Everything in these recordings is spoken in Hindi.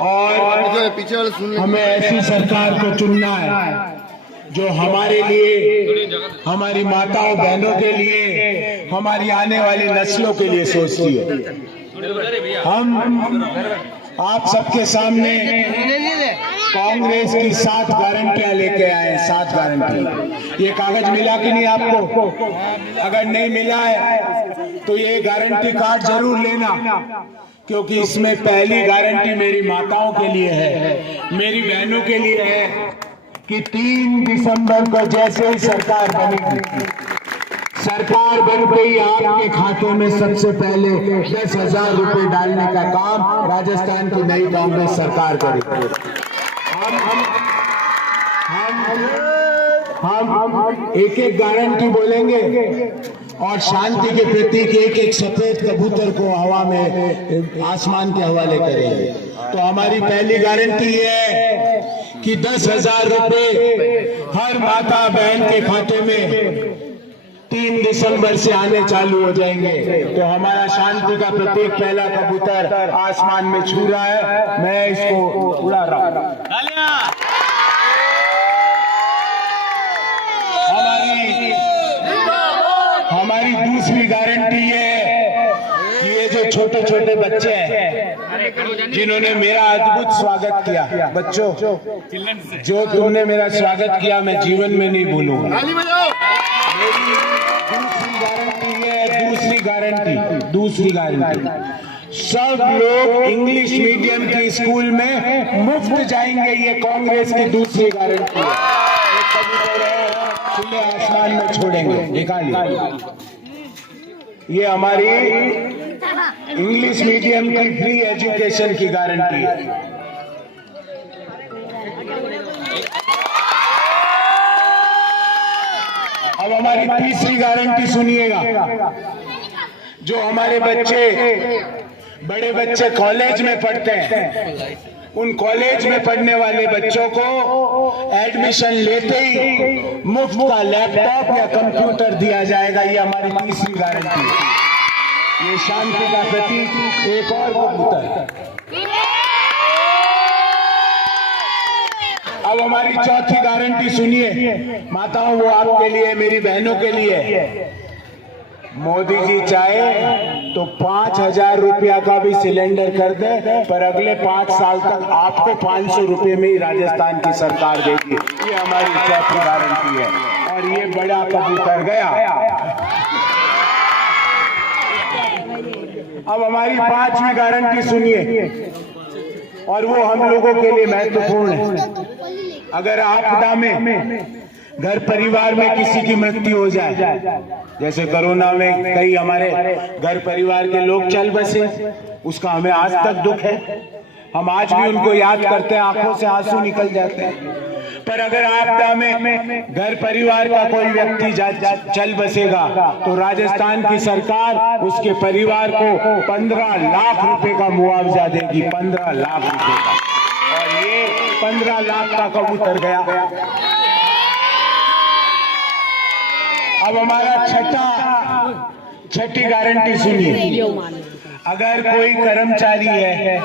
और पीछे वाले सुन हमें ऐसी सरकार को चुनना है जो हमारे लिए, हमारी माताओं बहनों के लिए, हमारी आने वाली नस्लों के लिए सोचती है। हम आप सबके सामने कांग्रेस की 7 गारंटियां लेके आए हैं। 7 गारंटी। ये कागज मिला कि नहीं आपको? अगर नहीं मिला है तो ये गारंटी कार्ड जरूर लेना, क्योंकि इसमें पहली गारंटी मेरी माताओं के लिए है, मेरी बहनों के लिए है कि 3 दिसंबर को जैसे ही सरकार बनेगी, सरकार बनते ही आपके खाते में सबसे पहले 10,000 रुपए डालने का काम राजस्थान की नई कांग्रेस सरकार करेगी। हम एक एक गारंटी बोलेंगे और शांति के प्रतीक एक एक सफेद कबूतर को हवा में, आसमान के हवाले करेंगे। तो हमारी पहली गारंटी ये है कि 10,000 रुपए हर माता बहन के खाते में 3 दिसंबर से आने चालू हो जाएंगे। तो हमारा शांति का प्रतीक पहला कबूतर आसमान में छू रहा है, मैं इसको उड़ा रहा हूं। हमारी दूसरी गारंटी ये है कि ये जो छोटे छोटे बच्चे हैं जिन्होंने मेरा अद्भुत स्वागत किया, बच्चों जो तुमने मेरा स्वागत किया मैं जीवन में नहीं भूलूंगा। दूसरी गारंटी सब लोग इंग्लिश मीडियम के स्कूल में मुफ्त जाएंगे। ये कांग्रेस की दूसरी गारंटी है। खुले आसमान में छोड़ेंगे, निकालिए। ये हमारी इंग्लिश मीडियम की फ्री एजुकेशन की गारंटी है। अब हमारी तीसरी गारंटी सुनिएगा। जो हमारे बड़े बच्चे कॉलेज में पढ़ते हैं, उन कॉलेज में पढ़ने वाले बच्चों को एडमिशन लेते ही मुफ्त का लैपटॉप या कंप्यूटर दिया जाएगा। ये हमारी तीसरी गारंटी है। ये शांति का प्रतीक एक और कबूतर। अब हमारी चौथी गारंटी सुनिए माताओं, वो आपके लिए, मेरी बहनों के लिए। मोदी जी चाहे तो 5,000 रुपया का भी सिलेंडर कर दे, पर अगले 5 साल तक आपको 500 रुपये में ही राजस्थान की सरकार देगी। ये हमारी चौथी गारंटी है। और ये बड़ा कबूतर गया। अब हमारी 5वीं गारंटी सुनिए, और वो हम लोगों के लिए महत्वपूर्ण है। अगर आपदा में घर परिवार में किसी की मृत्यु हो जाए, जैसे कोरोना में कई हमारे घर परिवार के लोग चल बसे, उसका हमें आज तक दुख है। हम आज भी उनको याद करते हैं, आंखों से आंसू निकल जाते हैं। पर अगर आपदा में घर परिवार का कोई व्यक्ति चल बसेगा तो राजस्थान की सरकार उसके परिवार को 15 लाख रुपए का मुआवजा देगी। 15 लाख रुपए का। और ये 15 लाख का कबूतर गया। अब हमारा छठी गारंटी सुनिए। अगर कोई कर्मचारी है,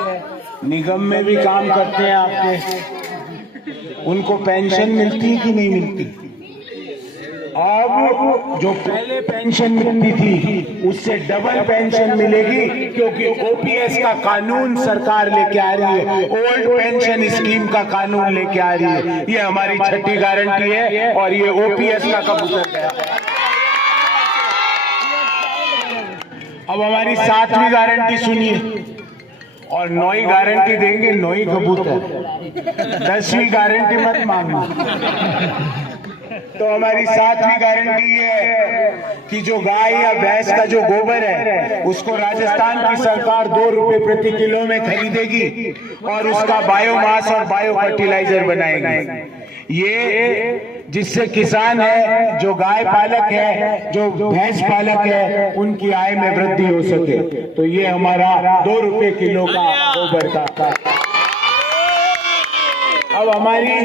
निगम में भी काम करते हैं आपके, उनको पेंशन मिलती कि नहीं मिलती? अब जो पहले पेंशन मिलती थी उससे डबल पेंशन मिलेगी, क्योंकि ओपीएस का कानून सरकार लेके आ रही है। ओल्ड पेंशन स्कीम का कानून लेके आ रही है। ये हमारी छठी गारंटी है। और ये ओपीएस का कबूतर गया। अब हमारी 7वीं गारंटी सुनिए, और 9वीं गारंटी देंगे 9वीं कबूतर। 10वीं गारंटी मत मांगना। तो हमारी 7वीं गारंटी ये है कि जो गाय या भैंस का जो गोबर है उसको राजस्थान की सरकार 2 रुपए प्रति किलो में खरीदेगी और उसका बायोमास और बायो फर्टिलाइजर बनाएगी। ये जिससे किसान है, जो गाय पालक है, जो भैंस पालक है, उनकी आय में वृद्धि हो सके। तो ये हमारा 2 रुपए किलो का गोबर का। अब हमारी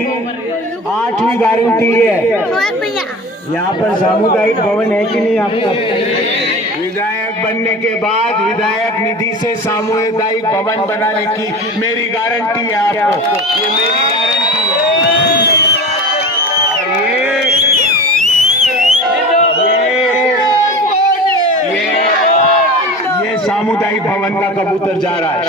8वीं गारंटी है, यहाँ पर सामुदायिक भवन है कि नहीं आपका? विधायक बनने के बाद विधायक निधि से सामुदायिक भवन बनाने की मेरी गारंटी है आपको, ये मेरी गारंटी है। और ये सामुदायिक भवन का कबूतर जा रहा है।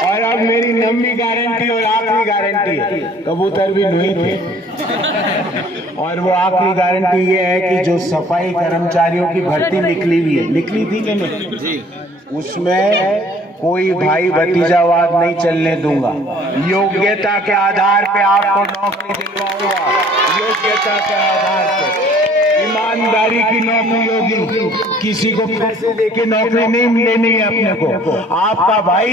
और अब मेरी लंबी गारंटी और आखिरी गारंटी है, कबूतर भी नहीं थे। और वो आखिरी गारंटी ये है कि जो सफाई कर्मचारियों की भर्ती निकली थी कि नहीं, उसमें कोई भाई भतीजावाद नहीं चलने दूंगा। योग्यता के आधार पे आपको नौकरी दिलवाऊंगा, योग्यता के आधार पे, ईमानदारी की नौकरी होगी। किसी को पैसे देके नौकरी नहीं लेनी है अपने को। आपका भाई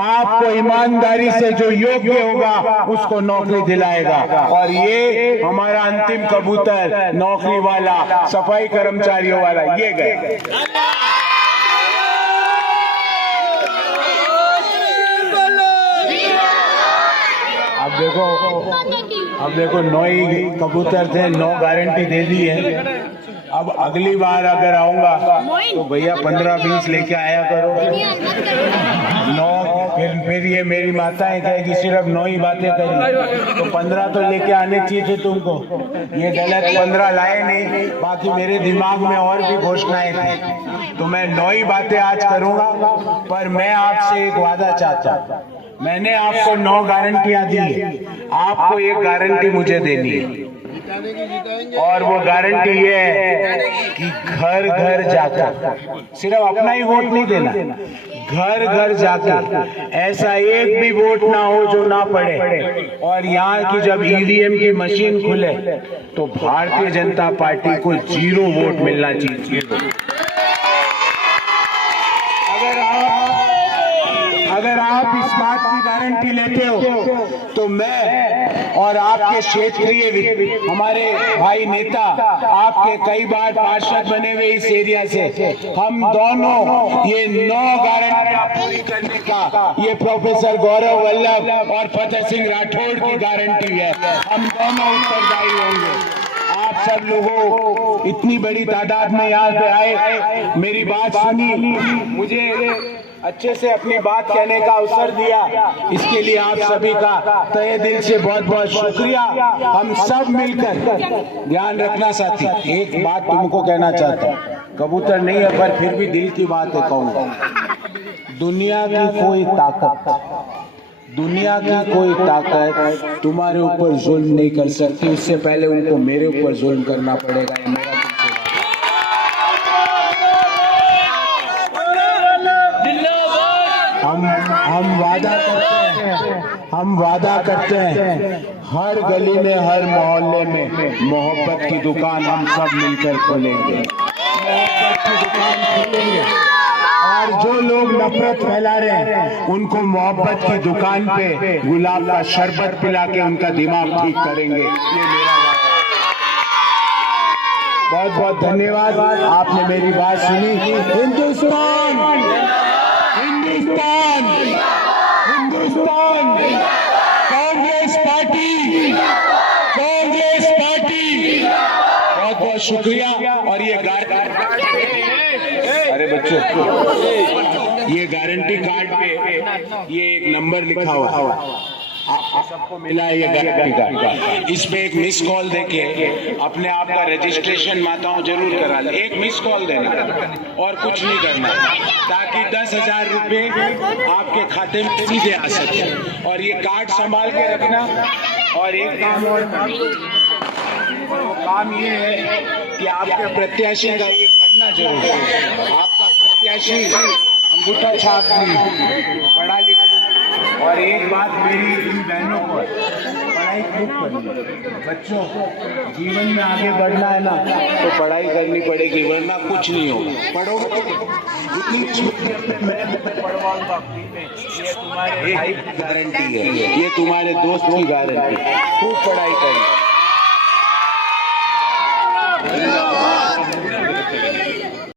आपको ईमानदारी से जो योग्य होगा उसको नौकरी दिलाएगा। और ये हमारा अंतिम कबूतर नौकरी वाला, सफाई कर्मचारियों वाला, ये गए। अब देखो 9 ही कबूतर थे, 9 गारंटी दे दी है। अब अगली बार अगर आऊंगा तो भैया 15-20 लेके आया करो। 9 फिर ये मेरी माताएं कहेगी सिर्फ 9 ही बातें करी, तो 15 तो लेके आने चाहिए थे तुमको। ये गलत 15 लाए नहीं, बाकी मेरे दिमाग में और भी घोषणाएं थी, तो मैं 9 ही बातें आज करूंगा। पर मैं आपसे एक वादा चाहता हूं, मैंने आपको 9 गारंटियां दी है, आपको एक गारंटी मुझे देनी है। और वो गारंटी ये है कि घर घर जाकर, सिर्फ अपना ही वोट नहीं देना, घर घर जाकर ऐसा एक भी वोट ना हो जो ना पड़े। और यहाँ की जब ईवीएम की मशीन खुले तो भारतीय जनता पार्टी को 0 वोट मिलना चाहिए। अगर आप इस बात की गारंटी लेते हो तो मैं और आपके क्षेत्रीय हमारे भाई नेता, आपके कई बार पार्षद बने हुए इस एरिया से, हम दोनों ये 9 गारंटियां पूरी करने का, ये प्रोफेसर गौरव वल्लभ और फतेह सिंह राठौड़ की गारंटी है। हम दोनों उत्तरदायी होंगे। आप सब लोगों इतनी बड़ी तादाद में यहाँ पे आए, मेरी बात सुनी, मुझे अच्छे से अपनी बात कहने का अवसर दिया, इसके लिए आप सभी का तहे दिल से बहुत बहुत शुक्रिया। हम सब मिलकर ध्यान रखना साथी, एक बात तुमको कहना चाहता हूँ, कबूतर नहीं है पर फिर भी दिल की बात है कहूँगा। दुनिया की कोई ताकत तुम्हारे ऊपर जुल्म नहीं कर सकती, उससे पहले उनको मेरे ऊपर जुल्म करना पड़ेगा। ये मेरा हम वादा करते हैं हर गली में, हर मोहल्ले में मोहब्बत की दुकान हम सब मिलकर खोलेंगे, मोहब्बत की दुकान खोलेंगे। और जो लोग नफरत फैला रहे हैं उनको मोहब्बत की दुकान पे गुलाब का शरबत पिला के उनका दिमाग ठीक करेंगे। ये मेरा बहुत बहुत धन्यवाद, आपने मेरी बात सुनी। हिंदुस्तान, कांग्रेस पार्टी, बहुत बहुत शुक्रिया। और ये अरे बच्चों, ये गारंटी कार्ड पे ये एक नंबर लिखा हुआ है, आप सबको मिला है ये गारंटी कार्ड। इस पे एक मिस कॉल देके अपने आप का रजिस्ट्रेशन माताओं जरूर करा ले। एक मिस कॉल देना और कुछ नहीं करना, ताकि 10,000 रुपए आपके खाते में सीधे आ सके। और ये कार्ड संभाल के रखना। और एक काम और, काम ये है कि आपके प्रत्याशी का ये पढ़ना जरूर है। आपका प्रत्याशी अंगूठा छाप पढ़ा लिखा। और एक बात मेरी इन बहनों को, पढ़ाई खूब करनी। बच्चों, जीवन में आगे बढ़ना है ना तो पढ़ाई करनी पड़ेगी, वरना कुछ नहीं होगा। पढ़ोगे इतनी मैं पढ़वाऊंगा फ्री में, ये तुम्हारे भाई की गारंटी है, ये तुम्हारे दोस्त की गारंटी। खूब पढ़ाई करें।